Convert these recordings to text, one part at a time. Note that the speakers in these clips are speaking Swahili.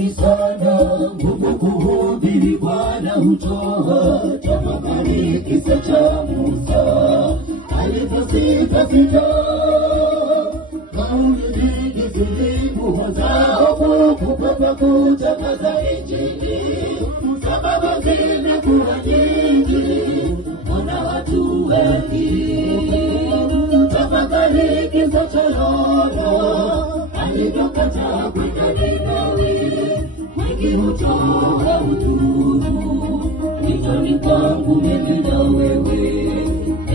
nyingi sana, nguvu kuhubiri Bwana hutoa. Tafakari kisa cha Musa alivyosita kauli nyingi zilimuhoza hofu kukwepa kutangaza Injili. Sababu zimekuwa nyingi, mbona watu wengi. Tafakari kisa cha Yona alivyokataa kwenda Ninawi, wengi hutoa udhuru. Njoni kwangu mimi na wewe,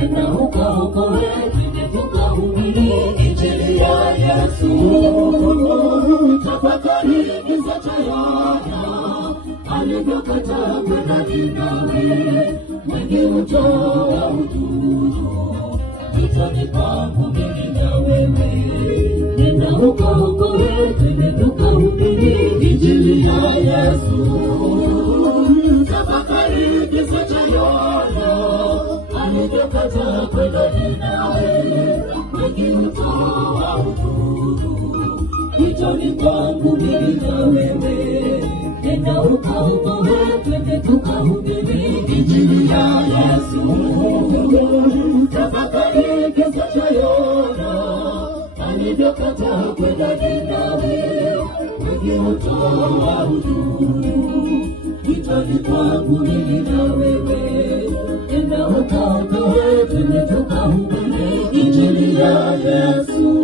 enda ukaokoe, tukahubiri Injili ya Yesu. Tafakari kisa cha Yona alivyokataa kwenda Ninawi, wengi hutoa udhuru. Njoni kwangu mimi na wewe, enda ukaokoe, tukahubiri Injili ya Yesu. Tafakari kisa cha Yona alivyokataa kwenda Ninawi, wengi hutoa udhuru. Njoni kwangu mimi na wewe, enda ukaokoe, tukahubiri Injili ya Yesu. Tafakari kisa cha Yona alivyokataa kwenda Ninawi, wengi hutoa udhuru. Njoni kwangu mimi na wewe, enda ukaokoe, tukahubiri Injili ya Yesu.